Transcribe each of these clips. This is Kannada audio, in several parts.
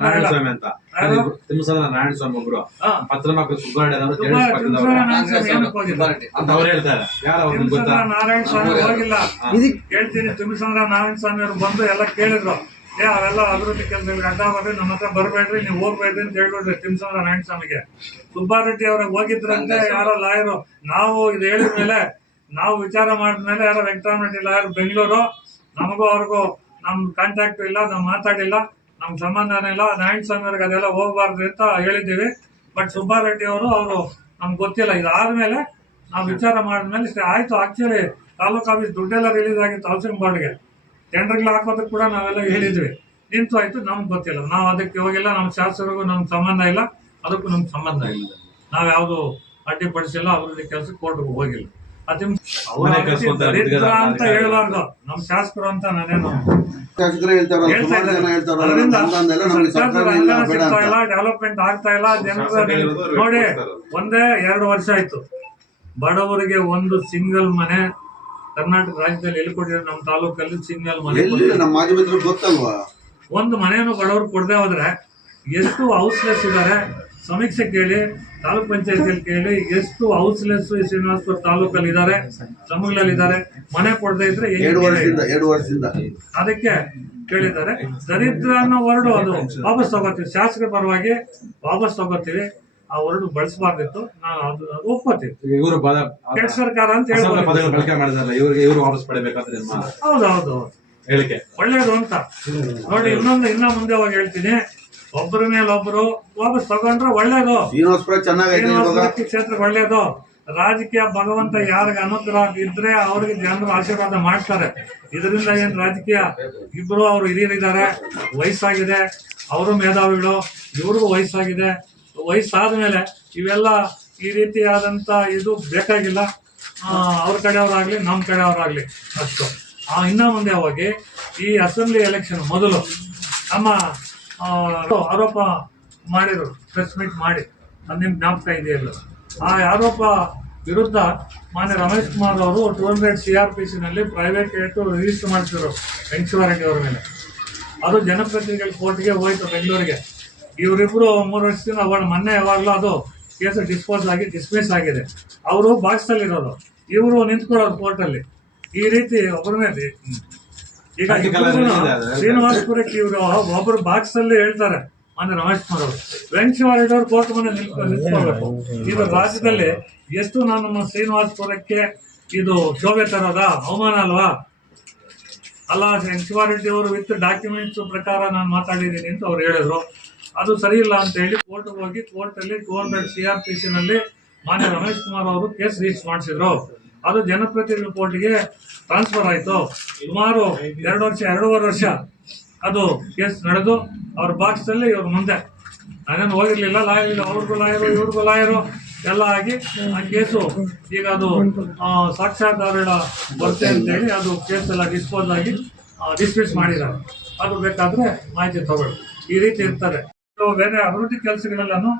ನಾರಾಯಣ ಸ್ವಾಮಿ ಅಂತ. ಯಾರು? ತಿಮ್ಮಸಂದ್ರ ನಾರಾಯಣ ಸ್ವಾಮಿ ಒಬ್ರು. ಪತ್ರ ಮಕ್ಕಳು ಹೋಗಿಲ್ಲ? ಅಂತ ಅವ್ರು ಹೇಳ್ತಾರೆ. ಯಾರು ಅವ್ರು ಗೊತ್ತಾ? ನಾರಾಯಣ ಸ್ವಾಮಿ ಹೋಗಿಲ್ಲ. ಹೇಳ್ತೀನಿ ತಿಮ್ಮಸಂದ್ರ ನಾರಾಯಣ ಸ್ವಾಮಿ ಅವ್ರು ಬಂದು ಎಲ್ಲ ಕೇಳಿದ್ರು. ಏ ಅವೆಲ್ಲ ಅಭಿವೃದ್ಧಿ ಕೆಲಸಗಳಿಗೆ ಅಡ್ಡ ಬರ್ರಿ ನಮ್ಮ ಹತ್ರ ಬರಬೇಡ್ರಿ ನೀವು ಹೋಗ್ಬೇಡ್ರಿ ಅಂತ ಹೇಳ್ಬಿಡ್ರಿ ತಿಮ್ಮಸಂದ್ರ ನಾರಾಯಣ ಸ್ವಾಮಿಗೆ. ಸುಬ್ಬಾರೆಡ್ಡಿ ಅವ್ರಿಗೆ ಹೋಗಿದ್ರಂತೆ ಯಾರೋ ಲಾಯರು. ನಾವು ಇದು ಹೇಳಿದ ಮೇಲೆ ನಾವು ವಿಚಾರ ಮಾಡಿದ್ಮೇಲೆ ಯಾರೋ ವೆಂಕಟರಾಮರೆಡ್ಡಿ ಲಾಯರ್ ಬೆಂಗಳೂರು. ನಮಗೂ ಅವ್ರಿಗೂ ನಮ್ ಕಾಂಟ್ಯಾಕ್ಟ್ ಇಲ್ಲ ನಾವು ಮಾತಾಡಿಲ್ಲ. ನಮ್ ಸಂಬಂಧನೆಲ್ಲ ನಾರಾಯಣ ಸ್ವಾಮಿ ಅವ್ರಿಗೆ ಅದೆಲ್ಲ ಹೋಗಬಾರ್ದು ಅಂತ ಹೇಳಿದ್ದೀವಿ. ಬಟ್ ಸುಬ್ಬಾರೆಡ್ಡಿ ಅವರು ಅವರು ನಮ್ಗೆ ಗೊತ್ತಿಲ್ಲ. ಇದಾದ್ಮೇಲೆ ನಾವು ವಿಚಾರ ಮಾಡಿದ್ಮೇಲೆ ಆಯ್ತು. ಆಕ್ಚುಲಿ ತಾಲೂಕು ಆಫೀಸ್ ದುಡ್ಡೆಲ್ಲ ರಿಲೀಸ್ ಆಗಿತ್ತು ಹೌಸಿಂಗ್ ಬೋರ್ಡ್ಗೆ ಟೆಂಡರ್ಗಳು ಹಾಕೋದಕ್ಕೆ ಕೂಡ ನಾವೆಲ್ಲ ಹೇಳಿದ್ವಿ. ನಿಂತು ಆಯ್ತು, ನಮ್ಗೆ ಗೊತ್ತಿಲ್ಲ. ನಾವು ಅದಕ್ಕೆ ಹೋಗಿಲ್ಲ ನಮ್ಮ ಶಾಸಕರಿಗೂ ನಮ್ಗೆ ಸಂಬಂಧ ಇಲ್ಲ. ಅದಕ್ಕೂ ನಮ್ಗೆ ಸಂಬಂಧ ಇಲ್ಲ. ನಾವು ಯಾವುದು ಅಡ್ಡಿಪಡಿಸಿಲ್ಲ ಅವ್ರದ್ದು ಕೆಲಸಕ್ಕೆ ಕೋರ್ಟ್ಗೆ ಹೋಗಿಲ್ಲ. ಅಂತ ಹೇಳಬಾರ್ದು ನಮ್ ಶಾಸಕರು ಅಂತ ನಾನೇನು ಶಾಸಕರೇ ಹೇಳ್ತಾರಲ್ಲ ಸುಮಾರು ಜನ ನಮಗೆ ಸರ್ಕಾರ ಇಲ್ಲ ಬೇಡ ಸಿಗ್ತಾ ಅಂತ. ಇಲ್ಲ ಡೆವಲಪ್ಮೆಂಟ್ ಆಗ್ತಾ ಇಲ್ಲ ಜನರ ನೋಡಿ. ಒಂದೇ ಎರಡು ವರ್ಷ ಆಯ್ತು. ಬಡವರಿಗೆ ಒಂದು ಸಿಂಗಲ್ ಮನೆ ಕರ್ನಾಟಕ ರಾಜ್ಯದಲ್ಲಿ ಎಲ್ಲಿ ಕೊಟ್ಟಿರೋ ನಮ್ಮ ತಾಲೂಕಲ್ಲಿ ಸಿಂಗಲ್ ಮನೆ ಎಲ್ಲಿ? ಕೊಟ್ಟಿಲ್ಲ. ನಮ್ಮ ಮಾಜಿ ಮಿತ್ರರು ಗೊತ್ತಲ್ವಾ? ಒಂದು ಮನೆಯನ್ನು ಬಡವರು ಕೊಡದೆ ಹೋದ್ರೆ ಎಷ್ಟು ಹೌಸ್ಲೆಸ್ ಇದ್ದಾರೆ? ಸಮೀಕ್ಷೆ ಕೇಳಿ ತಾಲೂಕ್ ಪಂಚಾಯತಿಯಲ್ಲಿ ಕೇಳಿ ಎಷ್ಟು ಹೌಸ್ಲೆಸ್ ಶ್ರೀನಿವಾಸಪುರ ತಾಲೂಕಲ್ಲಿ ಇದ್ದಾರೆ ಸಮಗಳಲ್ಲಿ ಇದ್ದಾರೆ ಮನೆ ಕೊಡದೆ ಇದ್ರೆ ವರ್ಷದಿಂದ ಎರಡು ವರ್ಷದಿಂದ. ಅದಕ್ಕೆ ಕೇಳಿದ್ದಾರೆ. ದರಿದ್ರ ಅನ್ನೋ ವರ್ಡ್ ಅದು. ವಾಪಸ್ ತಗೋತೀವಿ. ಶಾಸಕರ ಪರವಾಗಿ ವಾಪಸ್ ತಗೋತೀವಿ. ಆ ವರ್ಡ್ ಬಳಸಬಾರ್ದಿತ್ತು. ನಾನು ಅದು ಒಪ್ಕೋತೀವಿ ಇವರು ಕೆಟ್ಟ ಸರ್ಕಾರ ಅಂತ ಪದಗಳು ಹೇಳ್ಬೋದು. ಬಳಕೆ ಮಾಡಿದಾರಲ್ಲ ಇವ್ರಿಗೆ ಇವರು ವಾಪಸ್ ಪಡಿಬೇಕಂತ ನಿಮ್ಮ ಹೌದು ಹೌದು ಹೇಳಿಕೆ. ಒಳ್ಳೇದು ಅಂತ. ನೋಡಿ ಇನ್ನೊಂದು ಇನ್ನ ಮುಂದೆ ಹೋಗಿ ಹೇಳ್ತೀನಿ. ಒಬ್ಬರ ಮೇಲೆ ಒಬ್ಬರು ವಾಪಸ್ ತಗೊಂಡ್ರೆ ಒಳ್ಳೇದು. ಶ್ರೀನಿವಾಸಪುರ ಚೆನ್ನಾಗೈತೆ ಇವಾಗ. ಶ್ರೀನಿವಾಸ ಕ್ಷೇತ್ರ ಒಳ್ಳೇದು. ರಾಜಕೀಯ ಭಗವಂತ ಯಾರಿಗ ಅನುಗ್ರಹ ಇದ್ರೆ ಅವ್ರಿಗೆ ಜನರು ಆಶೀರ್ವಾದ ಮಾಡ್ತಾರೆ. ಇದರಿಂದ ಏನ್ ರಾಜಕೀಯ? ಇಬ್ರು ಅವರು ಹಿರಿಯರಿದ್ದಾರೆ ವಯಸ್ಸಾಗಿದೆ. ಅವರು ಮೇಧಾವಿಗಳು ಇವ್ರಿಗೂ ವಯಸ್ಸಾಗಿದೆ. ವಯಸ್ಸಾದ ಮೇಲೆ ಇವೆಲ್ಲ ಈ ರೀತಿಯಾದಂತ ಇದು ಬೇಕಾಗಿಲ್ಲ. ಅವ್ರ ಕಡೆಯವರಾಗ್ಲಿ ನಮ್ಮ ಕಡೆಯವರಾಗ್ಲಿ ಅಷ್ಟು. ಇನ್ನೂ ಮುಂದೆ ಹೋಗಿ ಈ ಅಸೆಂಬ್ಲಿ ಎಲೆಕ್ಷನ್ ಮೊದಲು ನಮ್ಮ ಆರೋಪ ಮಾಡಿದರು ಪ್ರೆಸ್ ಮೀಟ್ ಮಾಡಿ. ಅದು ನಿಮ್ಗೆ ಜ್ಞಾಪಕ ಇದೆಯಲ್ಲ ಆ ಆರೋಪ ವಿರುದ್ಧ ಮಾನ್ಯ ರಮೇಶ್ ಕುಮಾರ್ ಅವರು two hundred C R P ಸಿನಲ್ಲಿ private ಏಟು ರಿಜಿಸ್ಟರ್ ಮಾಡಿಸಿದ್ರು ವೆಂಕಟೇಶ್ವರರೆಡ್ಡಿ ಅವರ ಮೇಲೆ. ಅದು ಜನಪ್ರತಿನಿಧಿಗಳ ಕೋರ್ಟ್ಗೆ ಹೋಯ್ತು ಬೆಂಗಳೂರಿಗೆ. ಇವರಿಬ್ಬರು ಮೂರು ವರ್ಷದಿಂದ ಅವಾಗ ಮೊನ್ನೆ ಯಾವಾಗಲೂ ಅದು ಕೇಸ್ ಡಿಸ್ಪೋಸ್ ಆಗಿ ಡಿಸ್ಮಿಸ್ ಆಗಿದೆ. ಅವರು ಬಾಕ್ಸಲ್ಲಿರೋದು. ಇವರು ನಿಂತ್ಕೊಳ್ಳೋದು ಕೋರ್ಟಲ್ಲಿ ಈ ರೀತಿ ಒಬ್ಬರ ಮೇಲೆ ಈಗ. ಶ್ರೀನಿವಾಸಪುರಕ್ಕೆ ಇವರು ಒಬ್ಬರು ಬಾಕ್ಸ್ ಅಲ್ಲಿ ಹೇಳ್ತಾರೆ ಅಂದ್ರೆ ರಮೇಶ್ ಕುಮಾರ್ ಅವರು. ವೆಂಕಟೇಶ್ವರ ಅವ್ರು ಕೋರ್ಟ್ ಮನೆ ನಿಂತ್ಕೊ ನಿಂತ್ಕೋಬೇಕು ಇದು ರಾಜ್ಯದಲ್ಲಿ ಎಷ್ಟು ನಾನು ನಮ್ಮ ಶ್ರೀನಿವಾಸಪುರಕ್ಕೆ ಇದು ಶೋಭೆ ತರೋದ? ಅವಮಾನ ಅಲ್ವಾ? ಅಲ್ಲ ರೆಡ್ಡಿ ಅವರು ವಿತ್ ಡಾಕ್ಯುಮೆಂಟ್ಸ್ ಪ್ರಕಾರ ನಾನು ಮಾತಾಡಿದ್ದೀನಿ ಅಂತ ಅವ್ರು ಹೇಳಿದ್ರು. ಅದು ಸರಿ ಇಲ್ಲ ಅಂತ ಹೇಳಿ ಕೋರ್ಟ್ ಹೋಗಿ ಕೋರ್ಟಲ್ಲಿ two hundred C R P C ನಲ್ಲಿ ಮಾನ್ಯ ರಮೇಶ್ ಕುಮಾರ್ ಅವರು ಕೇಸ್ ರಿಜಿಸ್ಟರ್ ಮಾಡಿಸಿದ್ರು. ಅದು ಜನಪ್ರತಿನಿಧಿ ಕೋರ್ಟ್ಗೆ ಟ್ರಾನ್ಸ್ಫರ್ ಆಯಿತು. ಸುಮಾರು ಎರಡು ವರ್ಷ ಎರಡೂವರೆ ವರ್ಷ ಅದು ಕೇಸ್ ನಡೆದು ಅವ್ರ ಬಾಕ್ಸ್ ಅಲ್ಲಿ ಇವ್ರ ಮುಂದೆ. ನಾನೇನು ಹೋಗಿರ್ಲಿಲ್ಲ ಲಾಯರ್ ಅವ್ರಿಗೂ ಲಾಯರು ಇವ್ರಿಗೂ ಲಾಯರು ಎಲ್ಲ ಆಗಿ ಆ ಕೇಸು ಈಗ ಅದು ಆ, ಬರ್ತೆ ಅಂತೇಳಿ ಅದು ಕೇಸ್ ಎಲ್ಲ ಡಿಸ್ಪೋಸ್ ಆಗಿ ಡಿಸ್ಮಿಸ್ ಮಾಡಿದ್ದಾರೆ. ಅದು ಬೇಕಾದ್ರೆ ಮಾಹಿತಿ ತಗೊಳ್ಳಿ. ಈ ರೀತಿ ಇರ್ತಾರೆ ಬೇರೆ ಅಭಿವೃದ್ಧಿ ಕೆಲಸಗಳೆಲ್ಲನೂ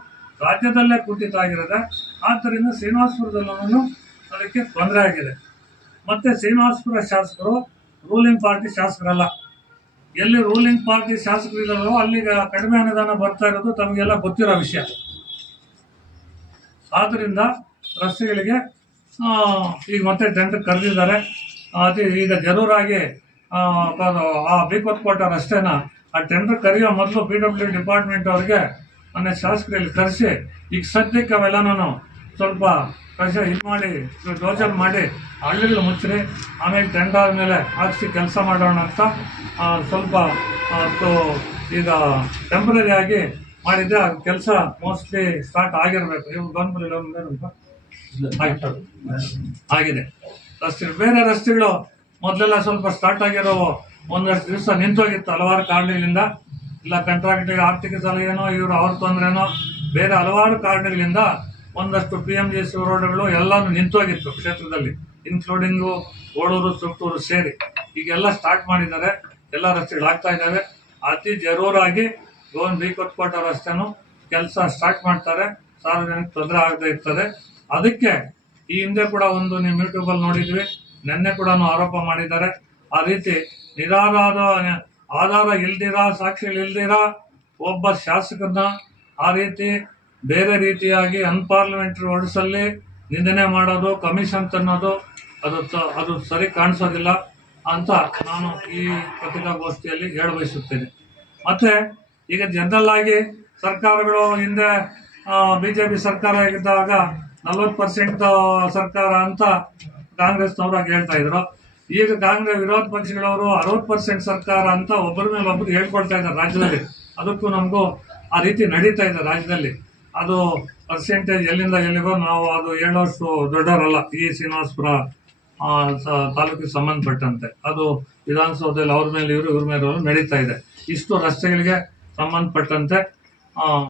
ರಾಜ್ಯದಲ್ಲೇ ಕುಂಠಿತ ಆಗಿರೋದೆ ಆದ್ದರಿಂದ ಶ್ರೀನಿವಾಸಪುರದಲ್ಲೂ ಅದಕ್ಕೆ ತೊಂದರೆ ಆಗಿದೆ. ಮತ್ತೆ ಶ್ರೀನಿವಾಸಪುರ ಶಾಸಕರು ರೂಲಿಂಗ್ ಪಾರ್ಟಿ ಶಾಸಕರಲ್ಲ. ಎಲ್ಲಿ ರೂಲಿಂಗ್ ಪಾರ್ಟಿ ಶಾಸಕರು ಇದಾರೋ ಅಲ್ಲಿಗೆ ಕಡಿಮೆ ಅನುದಾನ ಬರ್ತಾ ಇರೋದು ತಮಗೆಲ್ಲ ಗೊತ್ತಿರೋ ವಿಷಯ. ಆದ್ದರಿಂದ ರಸ್ತೆಗಳಿಗೆ ಈಗ ಮತ್ತೆ ಟೆಂಡರ್ ಕರೆದಿದ್ದಾರೆ. ಅದೇ ಈಗ ಜರೂರಾಗಿ ಆ, ಆ ರಸ್ತೆನ ಆ ಟೆಂಡರ್ ಕರೆಯೋ ಮೊದಲು ಪಿ ಡಬ್ಲ್ಯೂ ಡಿಪಾರ್ಟ್ಮೆಂಟ್ ಅವ್ರಿಗೆ ಮೊನ್ನೆ ಶಾಸಕರಲ್ಲಿ ಕರೆಸಿ ಈಗ ಸದ್ಯಕ್ಕೆ ಅವೆಲ್ಲ ನಾನು ಸ್ವಲ್ಪ ಕಸ ಇದು ಮಾಡಿ ಯೋಚನೆ ಮಾಡಿ ಹಳ್ಳಿಗಳು ಮುಚ್ಚಿರಿ. ಆಮೇಲೆ ಟೆಂಡ್ ಆದಮೇಲೆ ಹಾಕಿಸಿ ಕೆಲಸ ಮಾಡೋಣ ಅಂತ ಸ್ವಲ್ಪ ಈಗ ಟೆಂಪ್ರರಿ ಆಗಿ ಮಾಡಿದ್ದೆ ಆ ಕೆಲಸ ಮೋಸ್ಟ್ಲಿ ಸ್ಟಾರ್ಟ್ ಆಗಿರಬೇಕು. ಇವ್ರು ಗೌರ್ಮೆಂಟ್ ಆಗಿದೆ. ರಸ್ತೆ ಬೇರೆ ರಸ್ತೆಗಳು ಮೊದಲೆಲ್ಲ ಸ್ವಲ್ಪ ಸ್ಟಾರ್ಟ್ ಆಗಿರೋ ಒಂದಷ್ಟು ದಿವಸ ನಿಂತೋಗಿತ್ತು ಹಲವಾರು ಕಾರಣಗಳಿಂದ. ಇಲ್ಲ ಕಂಟ್ರಾಕ್ಟ್ ಆರ್ಥಿಕ ಸಲಹೆನೋ ಇವರು ಅವ್ರ ತೊಂದರೆನೋ, ಬೇರೆ ಹಲವಾರು ಕಾರಣಗಳಿಂದ ಒಂದಷ್ಟು ಪಿ ಎಂ ಜಿ ಸಿ ರೋಡ್ಗಳು ಎಲ್ಲನೂ ನಿಂತೋಗಿತ್ತು ಕ್ಷೇತ್ರದಲ್ಲಿ ಇನ್ಕ್ಲೂಡಿಂಗು ಓಡೂರು, ಸುತ್ತೂರು ಸೇರಿ. ಈಗೆಲ್ಲ ಸ್ಟಾರ್ಟ್ ಮಾಡಿದ್ದಾರೆ. ಎಲ್ಲ ರಸ್ತೆಗಳು ಆಗ್ತಾ ಇದ್ದಾವೆ. ಅತಿ ಜರೂರಾಗಿ ಗೋನ್ ಬಿ ಕೊಟ್ಕೋಟ ರಸ್ತೆನೂ ಕೆಲಸ ಸ್ಟಾರ್ಟ್ ಮಾಡ್ತಾರೆ. ಸಾರ್ವಜನಿಕ ತೊಂದರೆ ಆಗದೆ ಇರ್ತದೆ. ಅದಕ್ಕೆ ಈ ಹಿಂದೆ ಕೂಡ ಒಂದು ನೀವು ಯೂಟ್ಯೂಬಲ್ಲಿ ನೋಡಿದ್ವಿ. ನಿನ್ನೆ ಕೂಡ ಆರೋಪ ಮಾಡಿದ್ದಾರೆ. ಆ ರೀತಿ ನಿರಾಧಾರ, ಆಧಾರ ಇಲ್ದಿರಾ, ಸಾಕ್ಷಿಗಳು ಇಲ್ದಿರಾ, ಒಬ್ಬ ಶಾಸಕನ ಆ ರೀತಿ ಬೇರೆ ರೀತಿಯಾಗಿ ಅನ್ಪಾರ್ಲಿಮೆಂಟ್ರಿ ವರ್ಡ್ಸಲ್ಲಿ ನಿಂದನೆ ಮಾಡೋದು ಕಮಿಷನ್ ತನ್ನೋದು, ಅದು ಅದು ಸರಿ ಕಾಣಿಸೋದಿಲ್ಲ ಅಂತ ನಾನು ಈ ಪತ್ರಿಕಾಗೋಷ್ಠಿಯಲ್ಲಿ ಹೇಳ ಬಯಸುತ್ತೇನೆ. ಮತ್ತೆ ಈಗ ಜನರಲ್ ಆಗಿ ಸರ್ಕಾರಗಳು ಹಿಂದೆ ಬಿ ಜೆ ಪಿ ಸರ್ಕಾರ ಇದ್ದಾಗ ನಲ್ವತ್ತು ಪರ್ಸೆಂಟ್ ಸರ್ಕಾರ ಅಂತ ಕಾಂಗ್ರೆಸ್ನವರು ಆಗ ಹೇಳ್ತಾ ಇದ್ರು. ಈಗ ಕಾಂಗ್ರೆಸ್ ವಿರೋಧ ಪಕ್ಷಗಳವರು ಅರವತ್ತು ಪರ್ಸೆಂಟ್ ಸರ್ಕಾರ ಅಂತ ಒಬ್ಬರ ಮೇಲೆ ಒಬ್ಬರು ಹೇಳ್ಕೊಳ್ತಾ ಇದ್ದಾರೆ ರಾಜ್ಯದಲ್ಲಿ. ಅದಕ್ಕೂ ನಮಗೂ ಆ ರೀತಿ ನಡೀತಾ ಇದೆ ರಾಜ್ಯದಲ್ಲಿ. ಅದು ಪರ್ಸೆಂಟೇಜ್ ಎಲ್ಲಿಂದ ಎಲ್ಲಿಗೋ ನಾವು ಅದು ಹೇಳೋಷ್ಟು ದೊಡ್ಡವರಲ್ಲ, ಈ ಶ್ರೀನಿವಾಸಪುರ ತಾಲೂಕಿಗೆ ಸಂಬಂಧಪಟ್ಟಂತೆ. ಅದು ವಿಧಾನಸೌಧದಲ್ಲಿ ಅವ್ರ ಮೇಲೆ ಇವರು, ಇವ್ರ ಮೇಲೆ ನಡೀತಾ ಇದೆ. ಇಷ್ಟು ರಸ್ತೆಗಳಿಗೆ ಸಂಬಂಧಪಟ್ಟಂತೆ